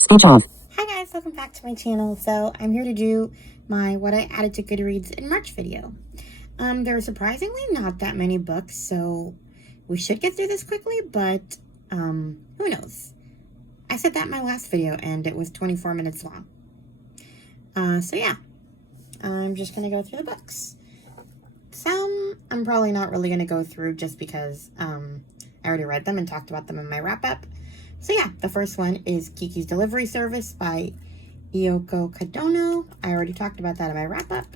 Speech off. Hi guys, welcome back to my channel. So I'm here to do my what I added to Goodreads in March video. There are surprisingly not that many books, so we should get through this quickly, but who knows? I said that in my last video and it was 24 minutes long. So yeah, I'm just gonna go through the books. Some I'm probably not really gonna go through just because I already read them and talked about them in my wrap-up. So yeah, the first one is Kiki's Delivery Service by Iyoko Kadono. I already talked about that in my wrap-up.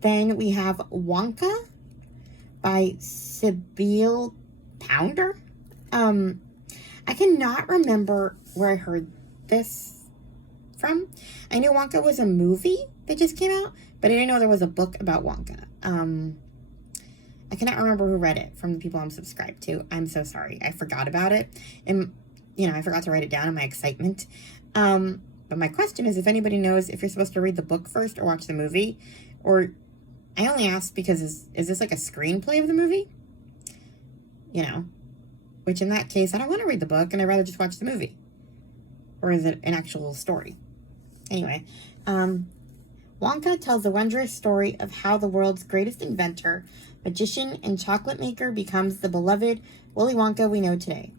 Then we have Wonka by Sibylle Pounder. I cannot remember where I heard this from. I knew Wonka was a movie that just came out, but I didn't know there was a book about Wonka. I cannot remember who read it from the people I'm subscribed to. I'm so sorry. I forgot about it. And, I forgot to write it down in my excitement. But my question is, if anybody knows if you're supposed to read the book first or watch the movie. Or, I only asked because is this like a screenplay of the movie? Which in that case, I don't want to read the book and I'd rather just watch the movie. Or is it an actual story? Anyway, Wonka tells the wondrous story of how the world's greatest inventor, magician, and chocolate maker becomes the beloved Willy Wonka we know today.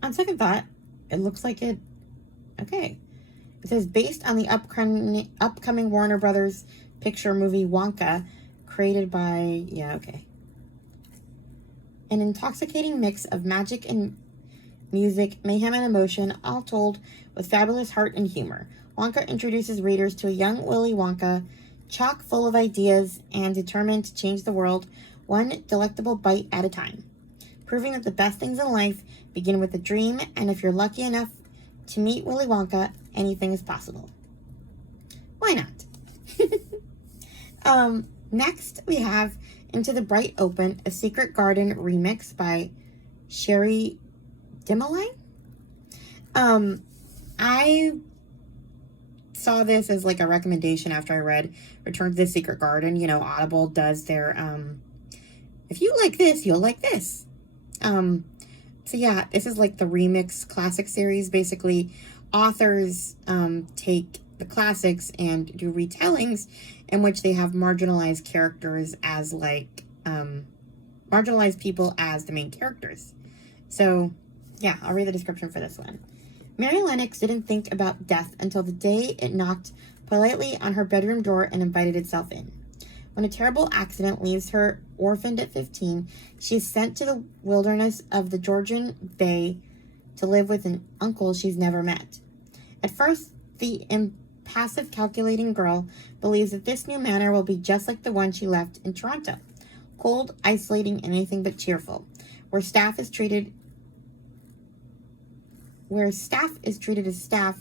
On second thought, it looks like it... Okay. It says, based on the upcoming Warner Brothers picture movie Wonka, created by... Yeah, okay. An intoxicating mix of magic and music, mayhem and emotion, all told with fabulous heart and humor. Wonka introduces readers to a young Willy Wonka, chock full of ideas and determined to change the world one delectable bite at a time, proving that the best things in life begin with a dream, and if you're lucky enough to meet Willy Wonka, anything is possible. Why not? Next, we have Into the Bright Open, a Secret Garden remix by Sherry Dimeline. I saw this as like a recommendation after I read Return to the Secret Garden. Audible does their, if you like this, you'll like this. So yeah, this is like the remix classic series. Basically, authors take the classics and do retellings in which they have marginalized characters as like, marginalized people as the main characters. So yeah, I'll read the description for this one. Mary Lennox didn't think about death until the day it knocked politely on her bedroom door and invited itself in. When a terrible accident leaves her orphaned at 15, she is sent to the wilderness of the Georgian Bay to live with an uncle she's never met. At first, the impassive, calculating girl believes that this new manor will be just like the one she left in Toronto. Cold, isolating, and anything but cheerful, where staff is treated as staff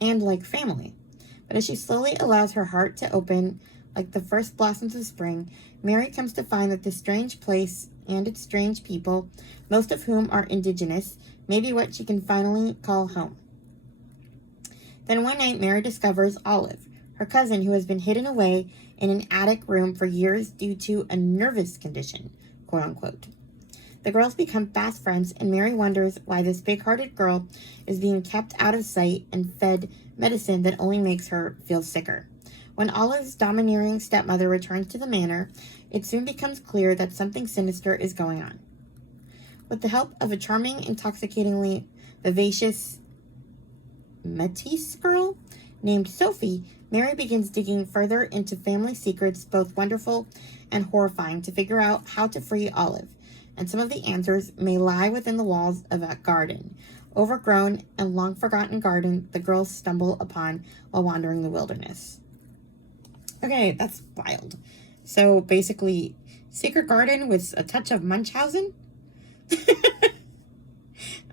and like family. But as she slowly allows her heart to open like the first blossoms of spring, Mary comes to find that this strange place and its strange people, most of whom are indigenous, may be what she can finally call home. Then one night, Mary discovers Olive, her cousin who has been hidden away in an attic room for years due to a nervous condition, quote unquote. The girls become fast friends, and Mary wonders why this big-hearted girl is being kept out of sight and fed medicine that only makes her feel sicker. When Olive's domineering stepmother returns to the manor, it soon becomes clear that something sinister is going on. With the help of a charming, intoxicatingly vivacious Métis girl named Sophie, Mary begins digging further into family secrets, both wonderful and horrifying, to figure out how to free Olive. And some of the answers may lie within the walls of a garden, overgrown and long-forgotten garden the girls stumble upon while wandering the wilderness. Okay, that's wild. So basically, Secret Garden with a touch of Munchausen?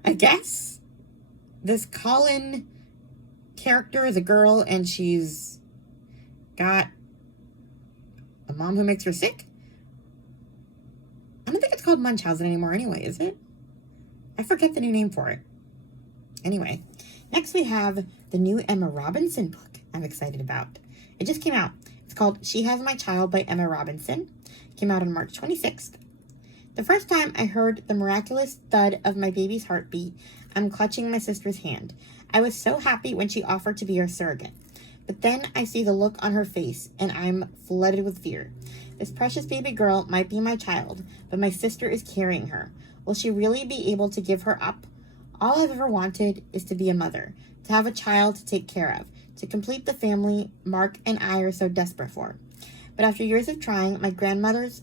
I guess. This Colin character is a girl and she's got a mom who makes her sick? I don't think it's called Munchausen anymore anyway, is it? I forget the new name for it. Anyway, next we have the new Emma Robinson book I'm excited about. It just came out. It's called She Has My Child by Emma Robinson. It came out on March 26th. The first time I heard the miraculous thud of my baby's heartbeat, I'm clutching my sister's hand. I was so happy when she offered to be our surrogate. But then I see the look on her face, and I'm flooded with fear. This precious baby girl might be my child, but my sister is carrying her. Will she really be able to give her up? All I've ever wanted is to be a mother, to have a child to take care of, to complete the family Mark and I are so desperate for. But after years of trying, my grandmother's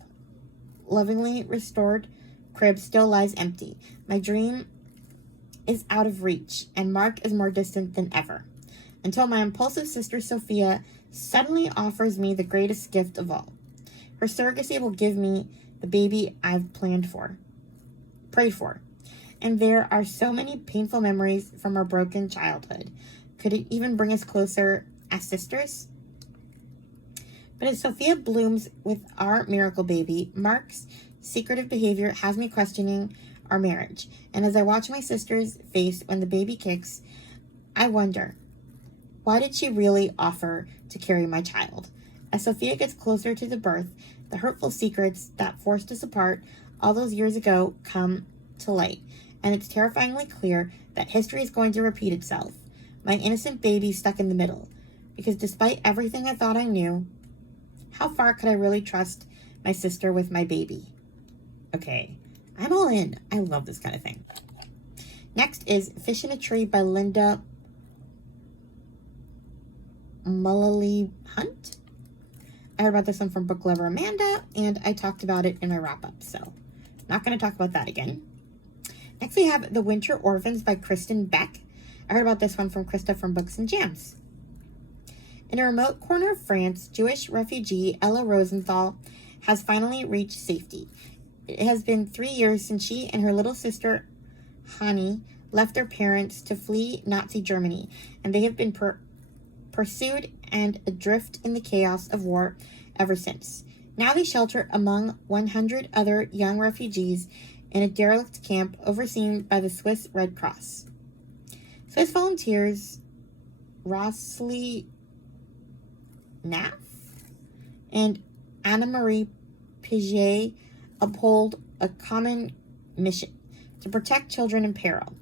lovingly restored crib still lies empty. My dream is out of reach, and Mark is more distant than ever. Until my impulsive sister Sophia suddenly offers me the greatest gift of all. Her surrogacy will give me the baby I've prayed for. And there are so many painful memories from our broken childhood. Could it even bring us closer as sisters? But as Sophia blooms with our miracle baby, Mark's secretive behavior has me questioning our marriage. And as I watch my sister's face when the baby kicks, I wonder, why did she really offer to carry my child? As Sophia gets closer to the birth, the hurtful secrets that forced us apart all those years ago come to light. And it's terrifyingly clear that history is going to repeat itself. My innocent baby stuck in the middle. Because despite everything I thought I knew, how far could I really trust my sister with my baby? Okay, I'm all in. I love this kind of thing. Next is Fish in a Tree by Linda Mullally Hunt. I heard about this one from book lover Amanda, and I talked about it in my wrap-up, so not going to talk about that again. Next we have The Winter Orphans by Kristen Beck. I heard about this one from Krista from Books and Jams. In a remote corner of France, Jewish refugee Ella Rosenthal has finally reached safety. It has been 3 years since she and her little sister, Hani, left their parents to flee Nazi Germany, and they have been pursued and adrift in the chaos of war ever since. Now they shelter among 100 other young refugees in a derelict camp overseen by the Swiss Red Cross. Swiss volunteers Rosli Naff and Anna-Marie Piget uphold a common mission to protect children in peril.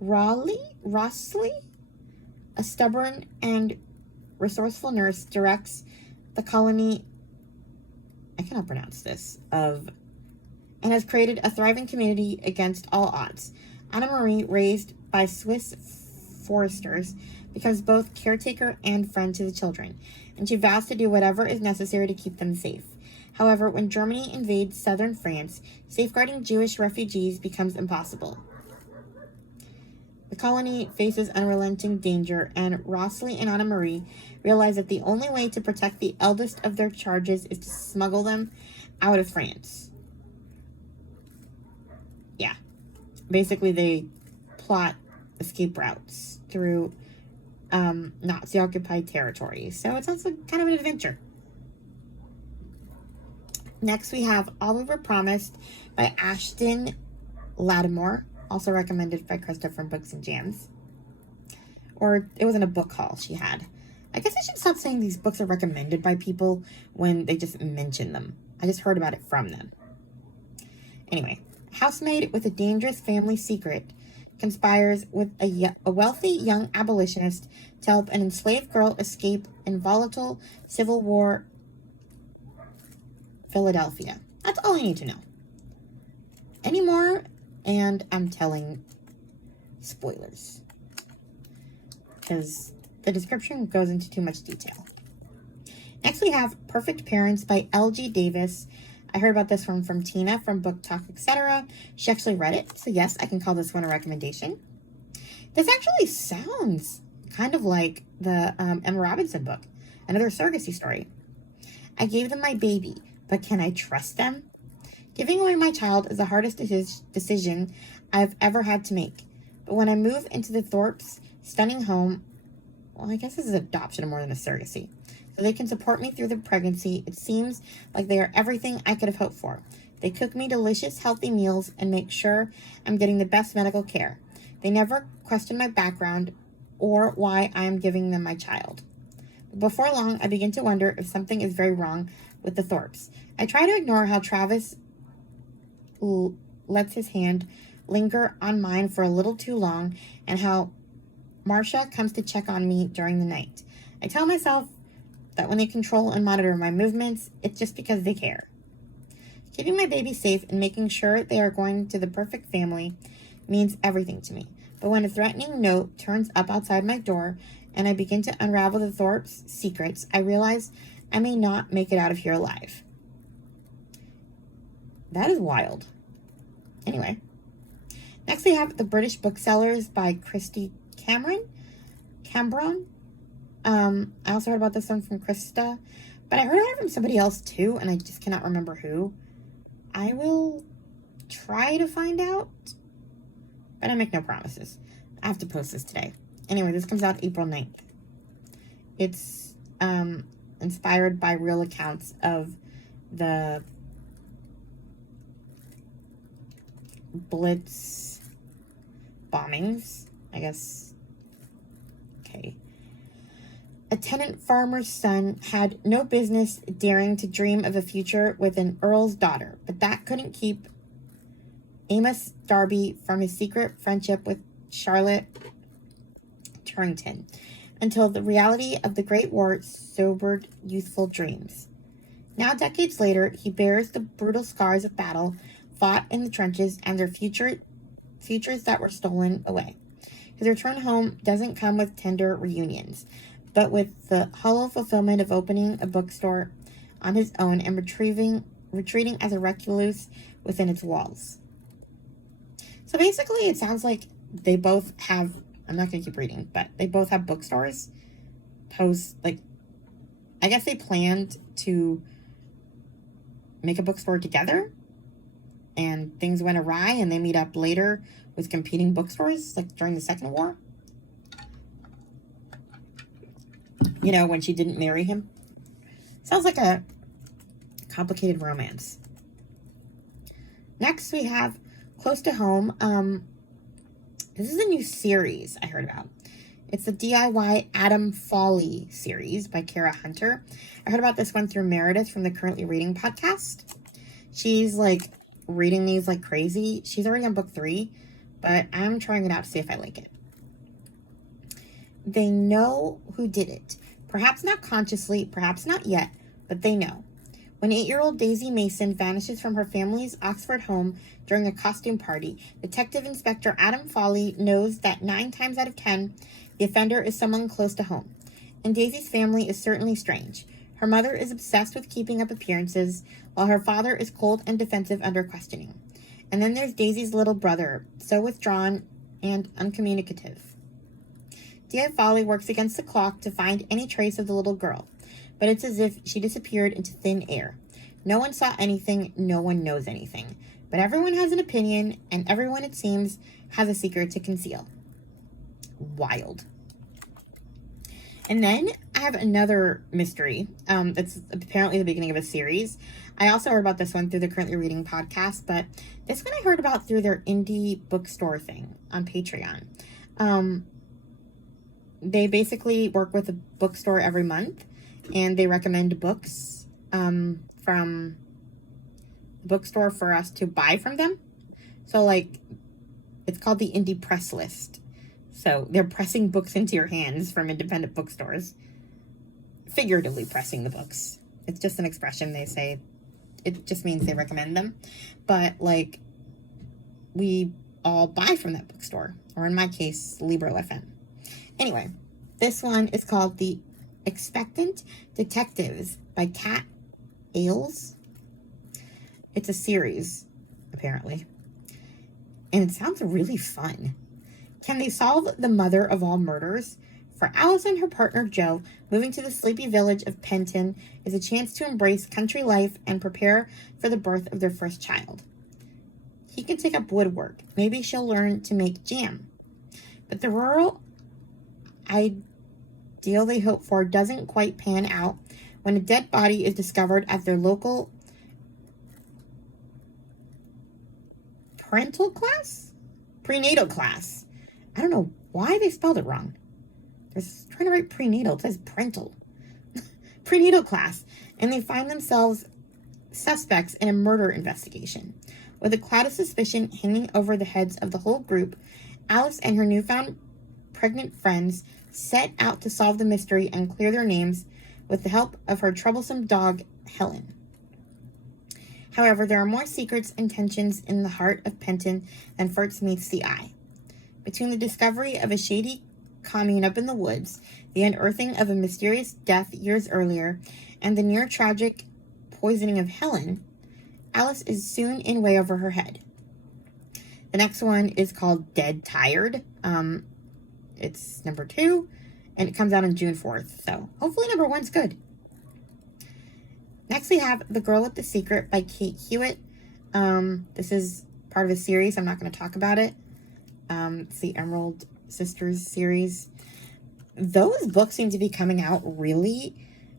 Rosli, a stubborn and resourceful nurse, directs the colony, I cannot pronounce this, and has created a thriving community against all odds. Anna-Marie, raised by Swiss foresters, becomes both caretaker and friend to the children, and she vows to do whatever is necessary to keep them safe. However, when Germany invades southern France, safeguarding Jewish refugees becomes impossible. The colony faces unrelenting danger, and Rosli and Anna-Marie realize that the only way to protect the eldest of their charges is to smuggle them out of France. Yeah. Basically, they plot escape routes through Nazi-occupied territory. So it sounds like kind of an adventure. Next, we have All We Were Promised by Ashton Lattimore, also recommended by Krista from Books and Jams. Or it was in a book haul she had. I guess I should stop saying these books are recommended by people when they just mention them. I just heard about it from them. Anyway, housemaid with a dangerous family secret conspires with a wealthy young abolitionist to help an enslaved girl escape in volatile Civil War Philadelphia. That's all I need to know. Any more, and I'm telling spoilers, because the description goes into too much detail. Next we have Perfect Parents by L.G. Davis. I heard about this one from Tina from Book Talk, etc. She actually read it, so yes, I can call this one a recommendation. This actually sounds kind of like the Emma Robinson book, another surrogacy story. I gave them my baby, but can I trust them? Giving away my child is the hardest decision I've ever had to make. But when I move into the Thorpe's stunning home, well, I guess this is adoption more than a surrogacy, so they can support me through the pregnancy, it seems like they are everything I could have hoped for. They cook me delicious, healthy meals and make sure I'm getting the best medical care. They never question my background or why I am giving them my child. But before long, I begin to wonder if something is very wrong with the Thorpes. I try to ignore how Travis lets his hand linger on mine for a little too long, and how Marcia comes to check on me during the night. I tell myself that when they control and monitor my movements, it's just because they care. Keeping my baby safe and making sure they are going to the perfect family means everything to me. But when a threatening note turns up outside my door and I begin to unravel the Thorpe's secrets, I realize I may not make it out of here alive. That is wild. Anyway, next we have The British Booksellers by Christy Cambron. I also heard about this one from Krista, but I heard about it from somebody else too, and I just cannot remember who. I will try to find out, but I make no promises. I have to post this today. Anyway, this comes out April 9th. It's inspired by real accounts of the Blitz bombings, I guess. Okay. A tenant farmer's son had no business daring to dream of a future with an earl's daughter, but that couldn't keep Amos Darby from his secret friendship with Charlotte Turrington, until the reality of the Great War sobered youthful dreams. Now, decades later, he bears the brutal scars of battle fought in the trenches and their futures that were stolen away. His return home doesn't come with tender reunions, but with the hollow fulfillment of opening a bookstore on his own and retreating as a recluse within its walls. So basically, it sounds like they both have, I'm not going to keep reading, but they both have bookstores. I guess they planned to make a bookstore together, and things went awry, and they meet up later with competing bookstores, like during the Second War. You know, when she didn't marry him. Sounds like a complicated romance. Next, we have Close to Home. This is a new series I heard about. It's the DIY Adam Folly series by Kara Hunter. I heard about this one through Meredith from the Currently Reading podcast. She's like reading these like crazy. She's already on book 3, but I'm trying it out to see if I like it. They know who did it. Perhaps not consciously, perhaps not yet, but they know. When 8-year-old Daisy Mason vanishes from her family's Oxford home during a costume party, Detective Inspector Adam Foley knows that 9 times out of 10, the offender is someone close to home. And Daisy's family is certainly strange. Her mother is obsessed with keeping up appearances, while her father is cold and defensive under questioning. And then there's Daisy's little brother, so withdrawn and uncommunicative. D.I. Foley works against the clock to find any trace of the little girl, but it's as if she disappeared into thin air. No one saw anything, no one knows anything, but everyone has an opinion, and everyone, it seems, has a secret to conceal. Wild. And then I have another mystery that's apparently the beginning of a series. I also heard about this one through the Currently Reading podcast, but this one I heard about through their indie bookstore thing on Patreon. They basically work with a bookstore every month, and they recommend books from the bookstore for us to buy from them. So, like, it's called the Indie Press List. So they're pressing books into your hands from independent bookstores. Figuratively pressing the books. It's just an expression they say. It just means they recommend them. But, like, we all buy from that bookstore. Or in my case, Libro FM. Anyway, this one is called The Expectant Detectives by Kat Ailes. It's a series, apparently. And it sounds really fun. Can they solve the mother of all murders? For Alice and her partner Joe, moving to the sleepy village of Penton is a chance to embrace country life and prepare for the birth of their first child. He can take up woodwork. Maybe she'll learn to make jam. But the rural ideal they hope for doesn't quite pan out when a dead body is discovered at their local prenatal class. I don't know why they spelled it wrong. They're trying to write prenatal. It says parental. Prenatal class. And they find themselves suspects in a murder investigation. With a cloud of suspicion hanging over the heads of the whole group, Alice and her newfound pregnant friends set out to solve the mystery and clear their names with the help of her troublesome dog, Helen. However, there are more secrets and tensions in the heart of Penton than first meets the eye. Between the discovery of a shady commune up in the woods, the unearthing of a mysterious death years earlier, and the near-tragic poisoning of Helen, Alice is soon in way over her head. The next one is called Dead Tired. It's number 2, and it comes out on June 4th, so hopefully number 1's good. Next, we have The Girl with the Secret by Kate Hewitt. This is part of a series. I'm not going to talk about it. It's the Emerald Sisters series. Those books seem to be coming out really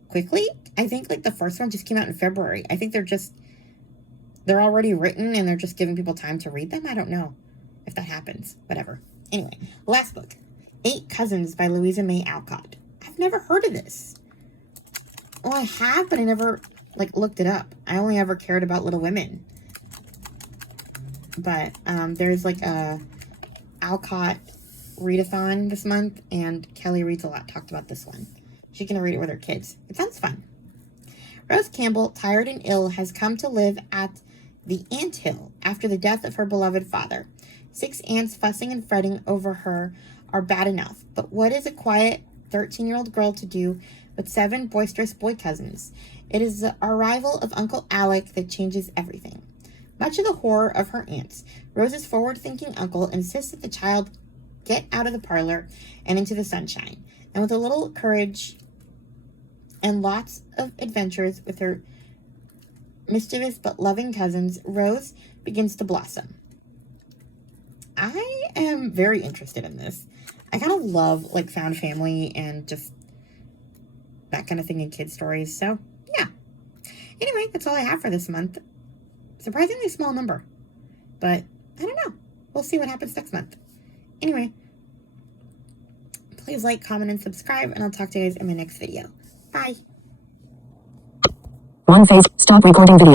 quickly. I think like the first one just came out in February. I think they're already written and they're just giving people time to read them. I don't know if that happens. Whatever. Anyway, last book, 8 Cousins by Louisa May Alcott. I've never heard of this. Well, I have, but I never looked it up. I only ever cared about Little Women. But there's like a Alcott readathon this month, and Kelly Reads a Lot talked about this one. She's going to read it with her kids. It sounds fun. Rose Campbell, tired and ill, has come to live at the anthill after the death of her beloved father. 6 aunts fussing and fretting over her are bad enough, but what is a quiet 13-year-old girl to do with 7 boisterous boy cousins? It is the arrival of Uncle Alec that changes everything. Much to the horror of her aunts, Rose's forward-thinking uncle insists that the child get out of the parlor and into the sunshine, and with a little courage and lots of adventures with her mischievous but loving cousins, Rose begins to blossom. I am very interested in this. I kind of love found family and just that kind of thing in kids' stories. So yeah. Anyway, that's all I have for this month. Surprisingly small number, but I don't know. We'll see what happens next month. Anyway, please like, comment, and subscribe, and I'll talk to you guys in my next video. Bye. One phase. Stop recording video.